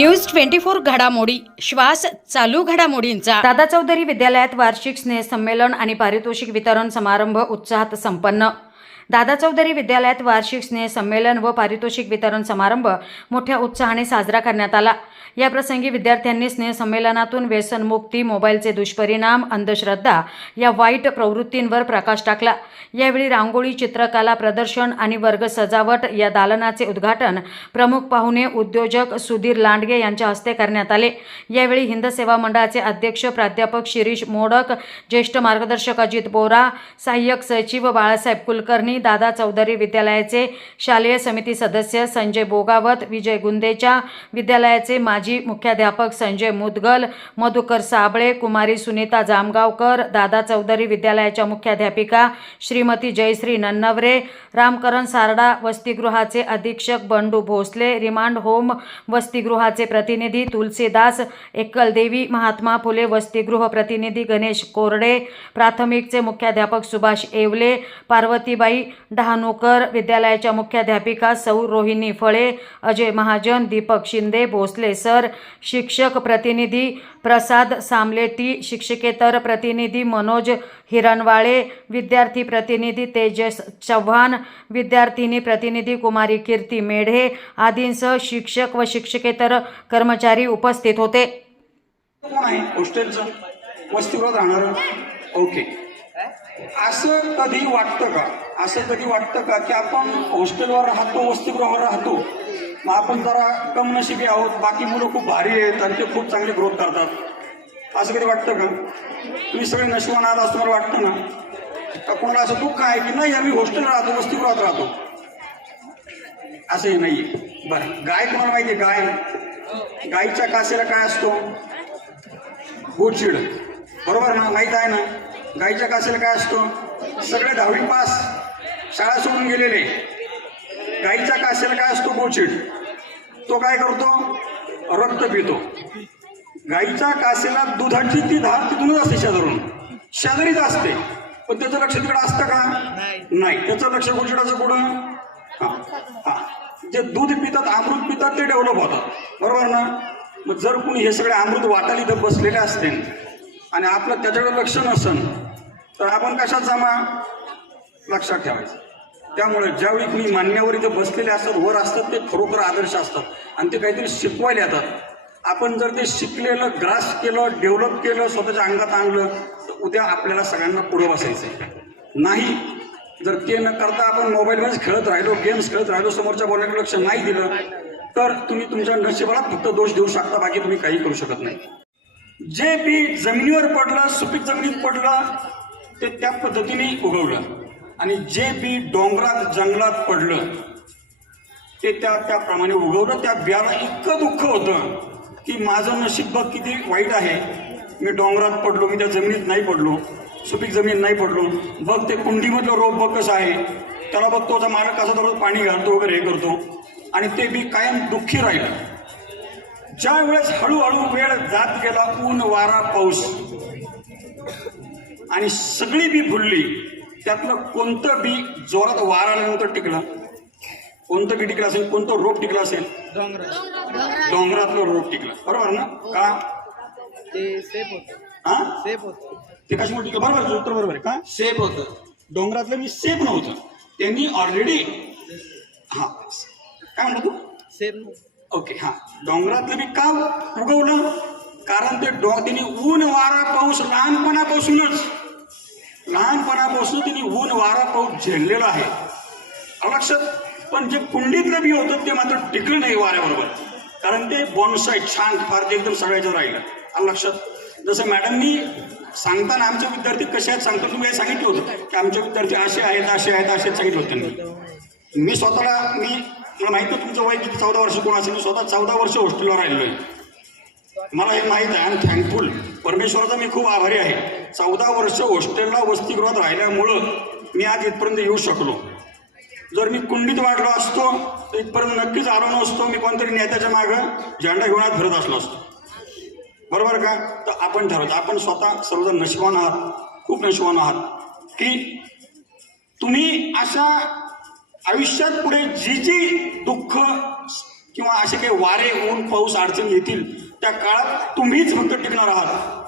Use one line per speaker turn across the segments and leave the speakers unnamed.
News twenty four घडामोडी. श्वास चालू घडामोडींचा. दादा चौधरी विद्यालयात वार्षिक स्नेह संमेलन आणि पारितोषिक वितरण समारंभ उत्साहात संपन्न. दादा चौधरी विद्यालयात वार्षिक स्नेहसंमेलन व पारितोषिक वितरण समारंभ मोठ्या उत्साहाने साजरा करण्यात आला. याप्रसंगी विद्यार्थ्यांनी स्नेहसंमेलनातून व्यसनमुक्ती मोबाईलचे दुष्परिणाम अंधश्रद्धा या वाईट प्रवृत्तींवर प्रकाश टाकला. यावेळी रांगोळी चित्रकला प्रदर्शन आणि वर्ग सजावट या दालनाचे उद्घाटन प्रमुख पाहुणे उद्योजक सुधीर लांडगे यांच्या हस्ते करण्यात आले. यावेळी हिंद सेवा मंडळाचे अध्यक्ष प्राध्यापक शिरीष मोडक ज्येष्ठ मार्गदर्शक अजित बोरा सहाय्यक सचिव बाळासाहेब कुलकर्णी दादा चौधरी विद्यालयाचे शालेय समिती सदस्य संजय बोगावत विजय गुंदेच्या विद्यालयाचे माजी मुख्याध्यापक संजय मुदगल मधुकर साबळे कुमारी सुनीता जामगावकर दादा चौधरी विद्यालयाच्या मुख्याध्यापिका श्रीमती जयश्री नन्नवरे रामकरण सारडा वसतिगृहाचे अधीक्षक बंडू भोसले रिमांड होम वसतिगृहाचे प्रतिनिधी तुलसीदास एकलदेवी महात्मा फुले वसतिगृह प्रतिनिधी गणेश कोरडे प्राथमिकचे मुख्याध्यापक सुभाष येवले पार्वतीबाई डहाणूकर विद्यालयाच्या मुख्याध्यापिका सौ रोहिणी फळे अजय महाजन दीपक शिंदे भोसले सर शिक्षक प्रतिनिधी प्रसाद सामलेटी शिक्षकेतर प्रतिनिधी मनोज हिरणवाळे विद्यार्थी प्रतिनिधी तेजस चव्हाण विद्यार्थिनी प्रतिनिधी कुमारी कीर्ती मेढे आदींसह शिक्षक व शिक्षकेतर कर्मचारी उपस्थित होते.
हॉस्टेलचं? राहणार? ओके. असं कधी वाटतं का? असं कधी वाटतं का की आपण हॉस्टेलवर राहतो वसतिगृहावर राहतो? मग आपण जरा कम नशिबी आहोत बाकी मुलं खूप भारी आहेत आणि ते खूप चांगली ग्रोथ करतात. असं कधी वाटतं का? तुम्ही सगळे नशिबान आहात असं मला वाटतं ना? का कोणाला असं दुःख आहे की नाही आम्ही हॉस्टेल राहतो वसतिगृहात राहतो? असंही नाही बरं गाय तुम्हाला माहिती आहे गाय. गायीच्या कासेला काय असतो? गोचिड बरोबर ना? माहीत आहे ना? गाईच्या कासेला काय असतो? सगळे दहावी पास. शाळा सोडून गेलेले. गाईच्या कासेला काय असतो गोचिड तो काय करतो? रक्त पितो. गाईच्या कासेला दुधाची ती धार तिथूनच असते शेजारून. शेजारीच असते. पण त्याचं लक्ष तिकडं असतं का? नाही. त्याचं लक्ष गोचिडाचं कुठं? हां. हां. जे दूध पितात अमृत पितात ते डेव्हलप होतात. बरोबर ना? मग जर कुणी हे सगळे अमृत वाटायला इथं बसलेले असते आणि आपलं त्याच्याकडे लक्ष नसन तर आपण कशात जमा? लक्षात ठेवायचं. त्यामुळे ज्यावेळी कुणी मान्यावर इथं बसलेले असतात वर असतात ते खरोखर आदर्श असतात. आणि ते काहीतरी शिकवायला येतात. आपण जर ते शिकलेलं ग्रास केलं डेव्हलप केलं स्वतःच्या अंगात आणलं तर उद्या आपल्याला सगळ्यांना पुढे बसायचं नाही जर ते न करता आपण मोबाईलमध्येच खेळत राहिलो गेम्स खेळत राहिलो समोरच्या बोलण्याकडे लक्ष नाही दिलं तर तुम्ही तुमच्या नशिबाला फक्त दोष देऊ शकता बाकी तुम्ही काही करू शकत नाही. जे बी जमिनीवर पडलं सुपीक जमिनीत पडलं ते त्या पद्धतीने उगवलं. आणि जे बी डोंगरात जंगलात पडलं ते त्या त्याप्रमाणे उगवलं. त्या बियाला इतकं दुःख होतं की माझं नशीब बघ किती वाईट आहे. मी डोंगरात पडलो मी त्या जमिनीत नाही पडलो सुपीक जमिनीत नाही पडलो. बघ ते कुंडीमधलं रोप बघ कसं आहे. त्याला बघ तोचा मालक कसा दररोज पाणी घालतो वगैरे हे करतो. आणि ते बी कायम दुःखी राहिलं. ज्या वेळेस हळूहळू वेळ जात गेला ऊन वारा पाऊस आणि सगळी बी फुलली त्यातलं कोणतं बी जोरात वारा आल्यानंतर टिकलं? कोणतं बी टिकलं असेल कोणतं रोप टिकलं असेल? डोंगरातलं रोप टिकलं. बरोबर ना? का?
ते सेफ होत.
हा?
सेफ होत.
ते कशामुळे टिकलं? बरोबर उत्तर बरोबर आहे. का?
सेफ होत.
डोंगरातलं मी सेफ नव्हतं. त्यांनी ऑलरेडी हा. काय म्हणतो तू?
सेफ
ओके हा. डोंगरातलं मी का उगवलं? कारण ते डो त्यांनी ऊन वारा पाऊस लहानपणापासूनच. लहानपणापासून त्यांनी ऊन वारा पाऊस झेललेला आहे. अलक्षात पण जे कुंडीतलं बी होतं ते मात्र टिकलं नाही वाऱ्याबरोबर. कारण ते बॉन्साय छान फार ते एकदम सगळ्याच्यात राहिलं. आलं लक्षात जसं मॅडमनी सांगताना आमचे विद्यार्थी कसे आहेत सांगतो तुम्ही हे सांगितलं होतं की आमचे विद्यार्थी असे आहेत असे आहेत असे सांगितलं होतं त्यांनी. मी स्वतःला मी मला माहिती तुमचं वय किती चौदा वर्ष कोण असेल मी स्वतः चौदा वर्ष हॉस्टेलवर राहिलो आहे. मला हे माहीत आहे आणि थँकफुल परमेश्वराचा मी खूप आभारी आहे. चौदा वर्ष हॉस्टेलला वसतिगृहात राहिल्यामुळं मी आज इथपर्यंत येऊ शकलो. जर मी कुंडीत वाढलो असतो तर इथपर्यंत नक्कीच आलो नसतो. मी कोणतरी नेत्याच्या मागं झेंडा घेऊन आज फिरत असलो असतो. बरोबर का? तर आपण ठरवतो. आपण स्वतः सर्वजण नशिबान आहात. खूप नशिबान आहात. की तुम्ही अशा आयुष्यात पुढे जी जी दुःख किंवा असे काही वारे ऊन पाऊस अडचणी येतील त्या काळात तुम्हीच फक्त टिकणार आहात.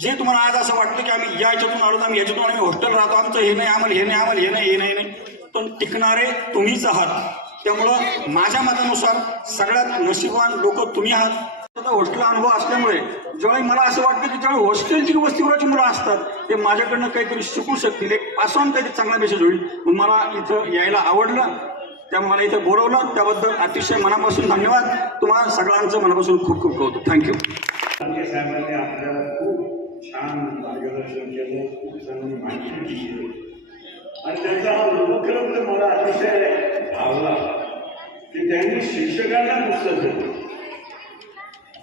जे तुम्हाला आज असं वाटतं की आम्ही या याच्यातून आलो आम्ही याच्यातून आम्ही हॉस्टेल राहतो आमचं हे नाही आम्हाला हे नाही आम्हाला हे नाही हे नाही नाही. पण टिकणारे तुम्हीच आहात. त्यामुळं माझ्या मतानुसार सगळ्यात नशीबवान लोक तुम्ही आहात. आता हॉस्टेल अनुभव असल्यामुळे ज्यावेळी मला असं वाटतं की ज्यावेळी हॉस्टेलची वस्तीगृहाची मुलं असतात ते माझ्याकडनं काहीतरी शिकू शकतील. एक पासून काहीतरी चांगला मेसेज होईल. मला इथं यायला आवडलं. त्यामुळे मला इथं बोलवलं. त्याबद्दल अतिशय मनापासून धन्यवाद. तुम्हाला सगळ्यांचं मनापासून खूप खूप कौतुक. थँक्यू
साहेबांनी आपल्याला खूप छान मार्गदर्शन केलं. खूप चांगली माहिती दिली. आणि त्यांचा हा उपक्रम तर मला अतिशय भावला. की त्यांनी शिक्षकांना पुस्तक दिलं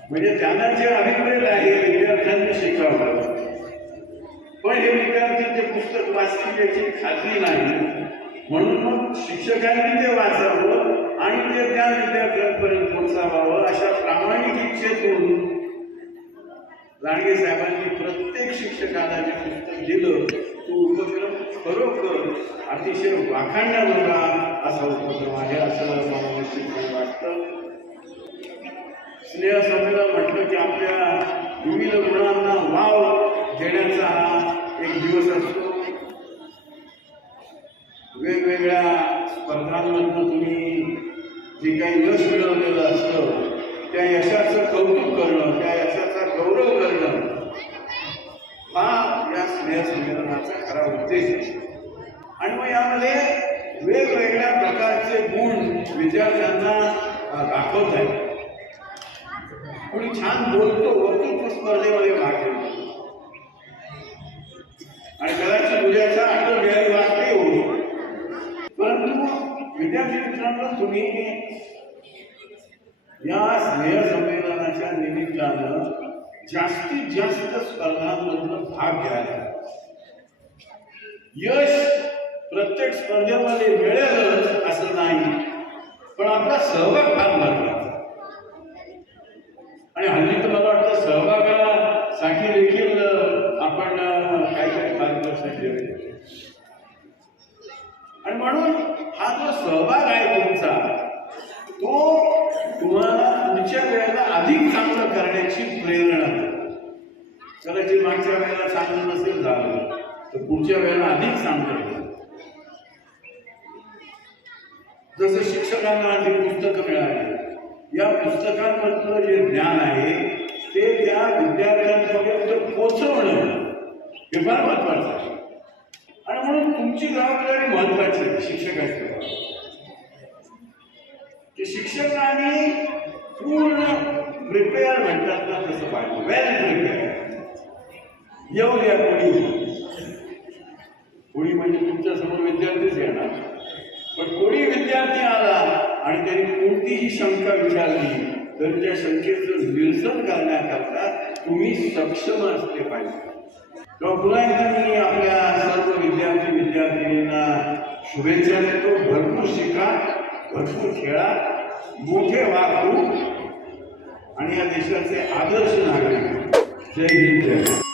म्हणजे त्यांना जे अभिप्रेत आहे विद्यार्थ्यांनी शिकावं पण हे विद्यार्थी ते पुस्तक वाचतील याची खात्री नाही. म्हणून मग शिक्षकांनी ते वाचावं आणि ते त्या विद्यार्थ्यांपर्यंत पोहोचावावं अशा प्रामाणिक इच्छेतून लांडगे साहेबांनी प्रत्येक शिक्षकाला जे पुस्तक दिलं तो उपक्रम खरोखर अतिशय वाखाणण्याजोगा असा उपक्रम आहे असं मला निश्चितपणे वाटतं. स्नेह म्हटलं की आपल्या विविध गुणांना वाव देण्याचा हा एक दिवस असतो. वेगवेगळ्या स्पर्धांमधनं तुम्ही जे काही यश मिळवलेलं असतं त्या यशाचं कौतुक करणं त्या यशाचा गौरव करणं हा या स्नेहसंमेलनाचा खरा उद्देश आहे. आणि मग यामध्ये वेगवेगळ्या प्रकारचे गुण विद्यार्थ्यांना दाखवत आहेत कोणी छान बोलतो वक्तृत्व स्पर्धेमध्ये भाग घेतो. आणि कदाचित उद्याचा अटल बिहारी विद्यार्थी मित्रांनो तुम्ही या स्नेह संमेलनाच्या निमित्तानं जास्तीत जास्त स्पर्धांमधून भाग घ्यायला. यश प्रत्येक स्पर्धेमध्ये मिळेलच असं नाही पण आपला सहभाग फार महत्त्वाचा आणि हल्ली तर मला वाटतं सहभागासाठी देखील आपण काहीतरी मार्गदर्शन ठेवले आणि म्हणून हा जो सहभाग आहे तुमचा तो तुम्हाला पुढच्या वेळेला अधिक चांगलं करण्याची प्रेरणा कदाचित मागच्या वेळेला चांगलं नसेल झालं तर पुढच्या वेळेला अधिक चांगलं जसं शिक्षकांना जी पुस्तकं मिळाली या पुस्तकांमधलं जे ज्ञान आहे ते त्या विद्यार्थ्यांपर्यंत पोचवणं हे फार महत्वाचं आहे. आणि म्हणून तुमची जबाबदारी महत्वाची आहे शिक्षकाची. प्रिपेअर म्हणतात ना तसं पाहिजे. वेल प्रिपेअर येऊ द्या कोणी कोणी म्हणजे तुमच्यासमोर विद्यार्थीच येणार. पण कोणी विद्यार्थी आला आणि त्यांनी कोणतीही शंका विचारली तर त्या शंकेचं निरसन करण्याकरता तुम्ही सक्षम असले पाहिजे. तेव्हा पुन्हा एकदा मी आपल्या सर्व विद्यार्थी विद्यार्थिनींना शुभेच्छा देतो. भरपूर शिका भरपूर खेळा मोठे वागू. आणि या देशाचे आदर्श नागरिक. जय हिंद जय